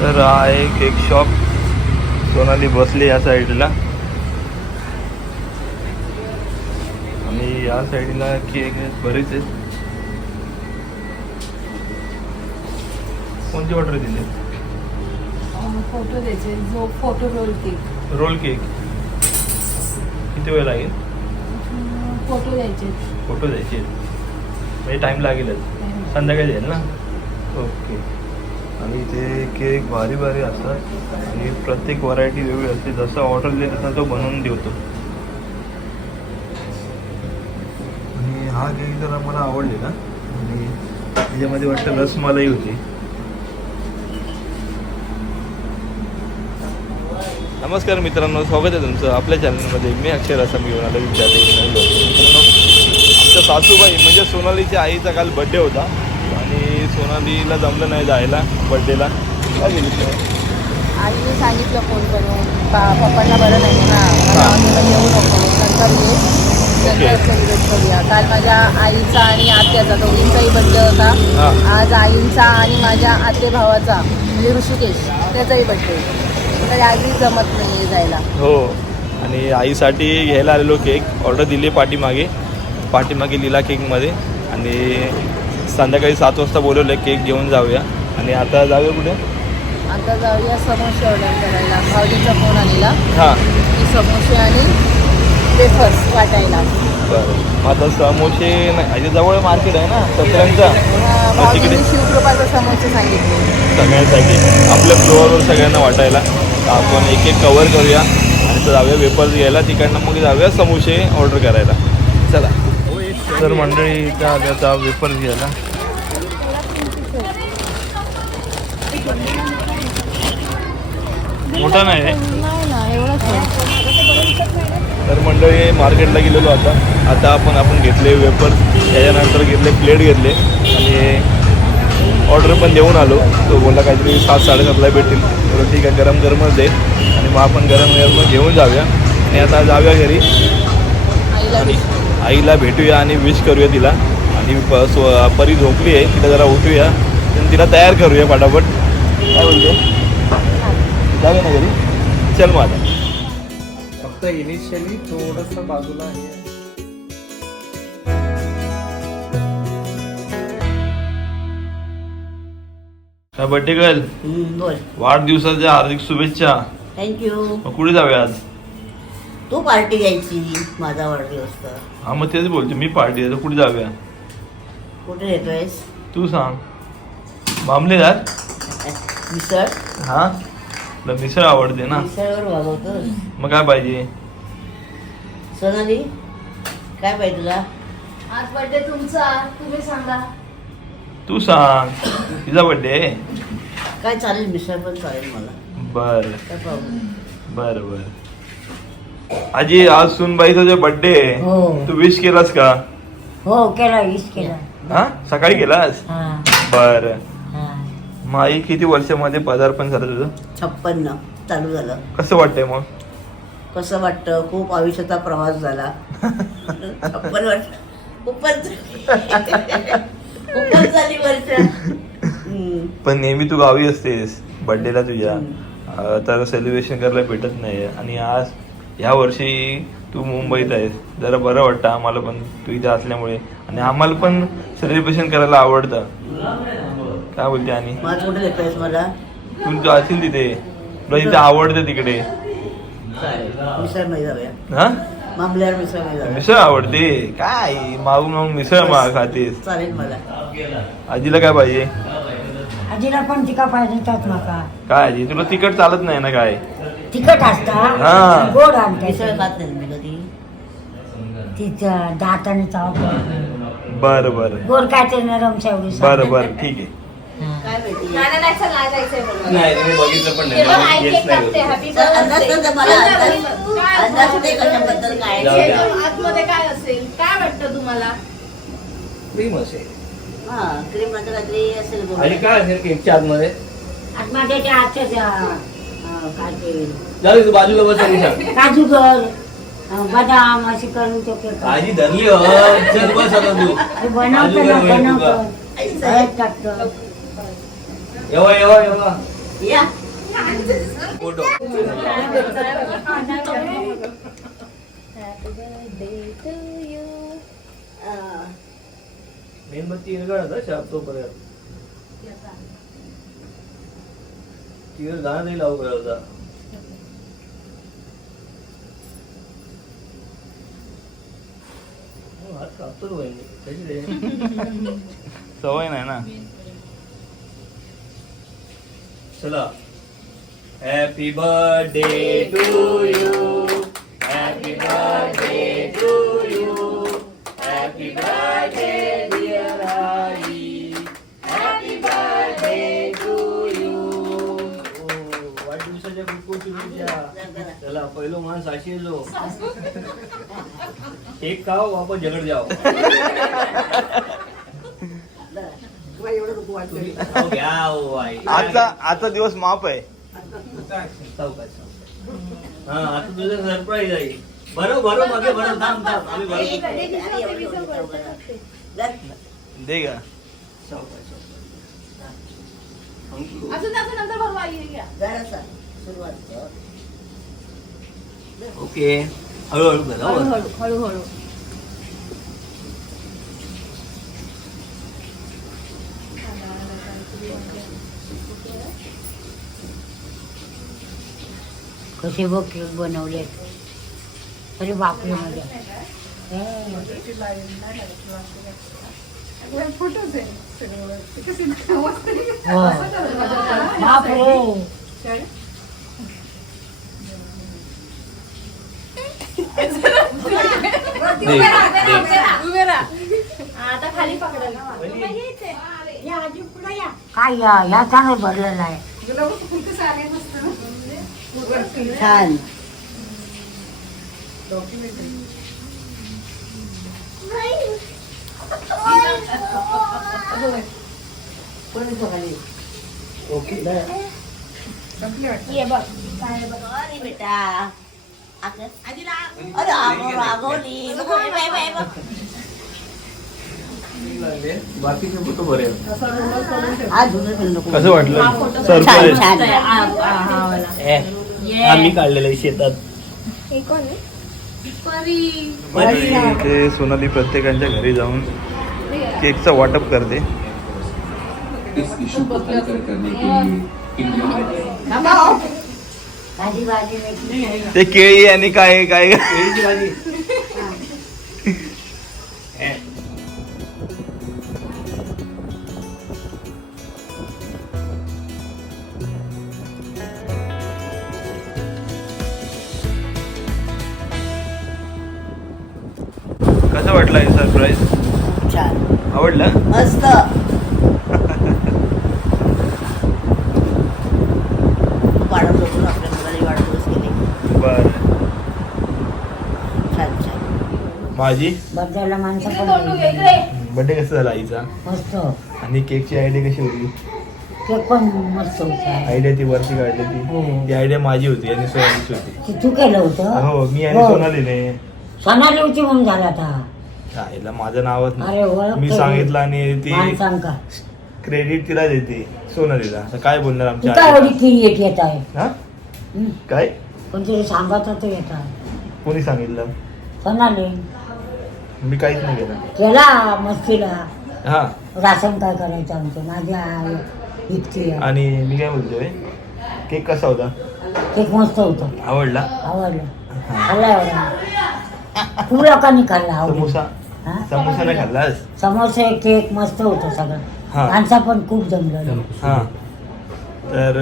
तर हा आहे केक शॉप सोनाली बसली या साईडला. आणि या साईडला केक बरेच आहेत. कोणती ऑर्डर दिली? फोटो द्यायचे जो photo roll cake roll cake किती वेळ लागेल? फोटो द्यायचे. फोटो द्यायचे. म्हणजे टाईम लागेलच. संध्याकाळी जाईल ना? ओके आणि ते केक भारी भारी असतात. आणि प्रत्येक व्हरायटी वेगळी असते. जसं ऑर्डर दिली तसा तो बनवून देतो. आणि हा केक जरा मला आवडलेला. आणि त्याच्यामध्ये वाटतं रसमलाई होती. नमस्कार मित्रांनो स्वागत आहे तुमचं आपल्या चॅनलमध्ये मी अक्षर असं घेऊन आलो विचारते मित्रांनो. आमच्या सासूबाई म्हणजे सोनालीच्या आईचा काल बड्डे होता. आणि सोनालीला जमलं नाही जायला बड्डेला काय गेली? आईने सांगितलं फोन करून पा पप्पांना बरं नाही ना मला हा. हॉटेलला येऊ नको नंतर ये ओके. नंतर सेलिब्रेट करूया. काल माझ्या आईचा आणि आत्याचा दोघींचाही बड्डे होता. आज आईंचा आणि माझ्या आते भावाचा म्हणजे ऋषिकेश त्याचाही बड्डे तर आजही जमत नाही जायला. हो. आणि आईसाठी घ्यायला आलेलो केक ऑर्डर दिली पाठीमागे. पाठीमागे लिला केकमध्ये आणि संध्याकाळी सात वाजता बोलवलं केक घेऊन जाऊया. आणि आता जाऊया कुठे? आता जाऊया समोसे ऑर्डर करायला. भाऊजीचा फोन आलेला. हां. की समोसे आणि वेफर्स वाटायला. बरं. मग आता समोसे नाही याच्या जवळ मार्केट आहे ना सत्र्यांचा मग तिकडे भाऊजींनी शिवकृपाचे समोसे सांगितले. सगळ्यांसाठी. आपल्या फ्लोअरवर सगळ्यांना वाटायला. तर आपण एक एक कवर करूया. आणि तर जाऊया वेपर्स घ्यायला. तिकडनं मग जाऊया समोसे ऑर्डर करायला. चला. तर मंडळी इथं आल्या आता वेपर्स घ्यायला. मोठा नाही रे. तर मंडळी मार्केटला गेलेलो आता. आता आपण आपण घेतले वेपर्स त्याच्यानंतर घेतले प्लेट घेतले. आणि ऑर्डर पण देऊन आलो. तो बोलला काहीतरी सात साडेसातला भेटेल तर ठीक आहे गरम गरमच दे. आणि मग आपण गरम गरम घेऊन जाऊया. आणि आता जाऊया घरी. आणि आईला भेटूया आणि विश करूया तिला. आणि परी झोपली आहे तिला जरा उठूया. आणि तिला तयार करूया पटापट काय बोलते? जाऊया ना घरी. चल मग आता. फक्त इनिशियली थोडस बाजूला हे काय बड्डे गर्ल बोल. वाढदिवसाच्या हार्दिक शुभेच्छा. थँक्यू कुठे जाऊया आज? तू पार्टी द्यायची माझा वाढदिवस तर. हा मग तेच बोलतो मी पार्टी आहे तर कुठे जाऊया? कुठे येतोयस? तू सांग. मामलेदार मिसळ? हा? तुला मिसळ आवडते ना? मिसळवर वागवतोस. मग काय पाहिजे? सोनाली काय पाहिजे तुला? आज बर्थडे तुमचा तुम्ही सांगा. तू सांग. तिचा बड्डे आहे. काय चालेल मिसळ पण चालेल मला. बर. काय प्रॉब्लेम बर बर. आजी आज सुनबाईचा जो बड्डे आहे हो. तू विश केलास का? हो केला विश केला. हा? सकाळी केलास? हा. बर. हा. मग आई किती वर्षामध्ये पदार्पण झालं तुझं? छप्पन्न. चालू झालं. कसं वाटतंय मग? कसं वाटतं? खूप आयुष्याचा प्रवास झाला. छप्पन वर्ष. खूपच खूपच झाली वर्ष. हम्म. पण नेहमी तू गावी असतेस. बर्थडेला तुझ्या. अं, तर सेलिब्रेशन करायला भेटत नाही आणि आज ह्या वर्षी तू मुंबईत आहेस. जरा बरं वाटतं आम्हाला पण तू इथे असल्यामुळे. आणि आम्हाला पण सेलिब्रेशन करायला आवडतं. काय बोलते आणि? कुठे मला? तू तू असेल तिथे. तुला तिथे आवडतं तिकडे. मिसळ जाऊया हा? मामल्यावर मिसळमध्ये जाऊया मिसळ आवडते. काय? मागून मागून मिसळ मा खातेस. चालेल मला. आजीला काय पाहिजे? आजीला पण तिका पाहिजे त्यात माका काय आजी? तुला तिकट चालत नाही ना काय? तिखट हा. असता गोड मिसळ खात नाही मी कधी? तिचं दाताने चाव बरं बरं. गोड काय ते नरम शेवडी बरं बरं ठीक आहे. काय माहिती? नाही नाही चल नाही जायचंय बोलवा. नाही मी बघितलं पण ते बघ, आई नाही केक कापते, happy तर अंदाज birthday. नव्हता मला चल, अंदाज. चल, काय अंदाज असतं? नाही कशाबद्दल काय? जाऊ द्या. याच्या आतमध्ये काय असेल? काय वाटतं तुम्हाला? क्रीम असेल. हा क्रीम नंतर असेल गोड. आणि काय असेल केकच्या आतमध्ये? आजच्या ते दे, बाजूला बस आणि काजू अं, बदाम अशी करून तो केक काळजी धरली हो. चल बस आता तू. हे बनवतो ना गर होईल तुका. बनवतो हळद टाकतो. येवा येवा येवा. या. फोटो. मेणबत्ती गळत शाप तोपर्यंत. तिकडे गाणं नाही लावू होता हात कापतो वहिनी कशी रे सवय नाही ना चला happy birthday to you happy birthday चला पहिलो माणूस अशी येलो एक खाओ वापस झगड हो आई आजचा आजचा दिवस माफ आहे. हा आता तुझं सरप्राईज आहे. बरं बरं मध्ये बरं थांब थांब. आम्ही बरं दे का. अजून नंतर भरवा सुरुवात कर. ओके हळूहळू करा हो. हळूहळू हळूहळू कसे बघ केक बनवले अरे बापरे माझ्या फोटोच हो. राहा काय या या चांगलं भरलेलं आहे ना? छान? संपले वाटतं. अरे बेटा अगं, अरे आगो रागवली नको, ए बाय, बाय, बाय. बाकीचे फोटो बरे आज धुणं पण नको. कसं वाटलं छान सरप्राईज छान आम्ही काढलेलं आहे शेतात. ते सोनाली प्रत्येकांच्या घरी जाऊन केकचं वाटप करते. इस इशू को हल कर करने के लिए इंडिया भाजी भाजी मेथी. ते केळी आणि काय काय? केळीची भाजी. कसं वाटलं सरप्राईज छान. आवडलं? मस्त वाढत होतो आपल्या मुलाने वाढदिवस केले बर छान माझी बर्थडेला माणसं पण. बर्थडे कसं झाला आईचा? मस्त. आणि केकची आयडिया कशी होती? केक पण मस्त होता. आयडिया ती वरती काढली हो. ती ती आयडिया माझी होती आणि सोनालीची होती. ते तू केलं होतं? हो मी आणि हो. सोनालीने. सोनाली होती म्हणून झाला आता. आईला माझं नावच अरे, ओळख नाही मी. सांगितलं आणि ती क्रेडिट तिला देते सोनालीला. आता काय बोलणार तू आमच्या काय एवढी आईला? क्रिएट येत आहे? हा? हं? काय? पण तुझे सांगायचं तर येत आहे. कोणी सांगितलं? सोनाली. मी काहीच नाही केलं. केला मस्तीला. हा. राशन काय करायचं आमचं? माझी आई इतकी आहे. आणि मी काय बोलतोय केक कसा होता? केक मस्त होता. आवडला? आवडलं. खाल्ला एवढा. खूप लोकांनी खाल्ला आवडलं. समोसा? हा? समोसा नाही खाल्लास समोसे केक मस्त होतं सगळं. हा. माणसा पण खूप जमलं हा. तर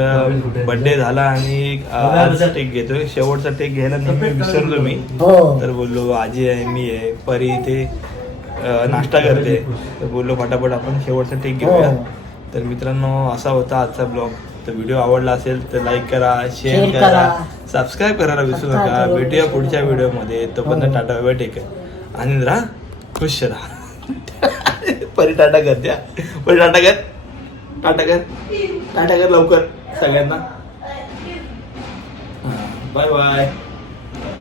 बर्थडे झाला आणि आज टेक घेतोय. शेवटचा टेक घ्यायला नेहमी विसरलो मी. हो. तर बोललो आजी आहे मी आहे परी इथे नाश्ता करते. तर बोललो फटाफट आपण शेवटचा टेक घेऊया. हो. तर मित्रांनो असा होता आजचा ब्लॉग तर व्हिडिओ आवडला असेल तर लाईक करा शेअर करा. करा. सबस्क्राईब करायला विसरू नका. करा. भेटूया पुढच्या व्हिडिओमध्ये तोपर्यंत हो. टाटा बाय टेक आनंद राहा खुश राहा. परी टाटा करते हा. परी टाटा कर. टाटा कर. टाटा कर लवकर सगळ्यांना. Bye bye